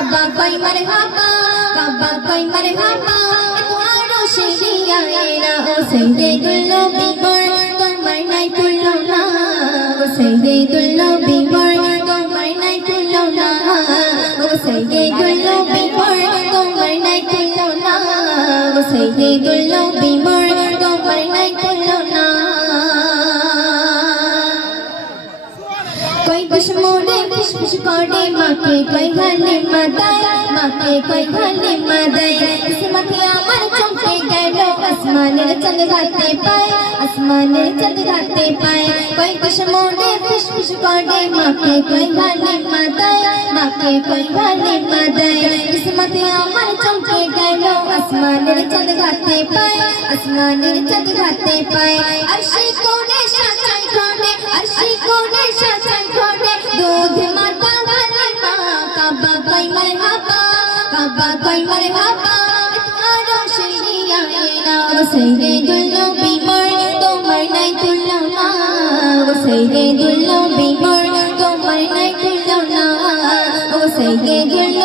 কাবা কই মারহাবা কাবা কই মারহাবা তোমারও শিরিয়া এরা ও সাইয়্যিদুল নবী মোর তোমার নাই তুলনা ও সাইয়্যিদুল নবী মোর তোমার নাই তুলনা ও সাইয়্যিদুল নবী মোর তোমার নাই তুলনা ও সাইয়্যিদুল নবী মোর তোমার নাই তুলনা कोई दुश्मने फिश कोडे माके कोई घाले मदाई माके कोई घाले मदाई किस्मत अमर चमके गलो आसमानेर चंद घाटे पाए आसमानेर चंद घाटे पाए कोई दुश्मने फिश कोडे माके कोई घाले मदाई माके कोई घाले मदाई किस्मत अमर चमके गलो आसमानेर चंद घाटे पाए आसमानेर चंद घाटे पाए अर्शी कोने शाचाई कोने अर्शी कोने शाचाई कोने दूध माता हालिमा काबा कोई मरहबा काबा कोई मरहबा तुम्हारो शिरिया एरा ओ साइय्यिदुल नबी मोर তোমার নাই তুলনা ও সাইয়্যিদুল নবী মোর তোমার নাই তুলনা ও সাইয়্যিদুল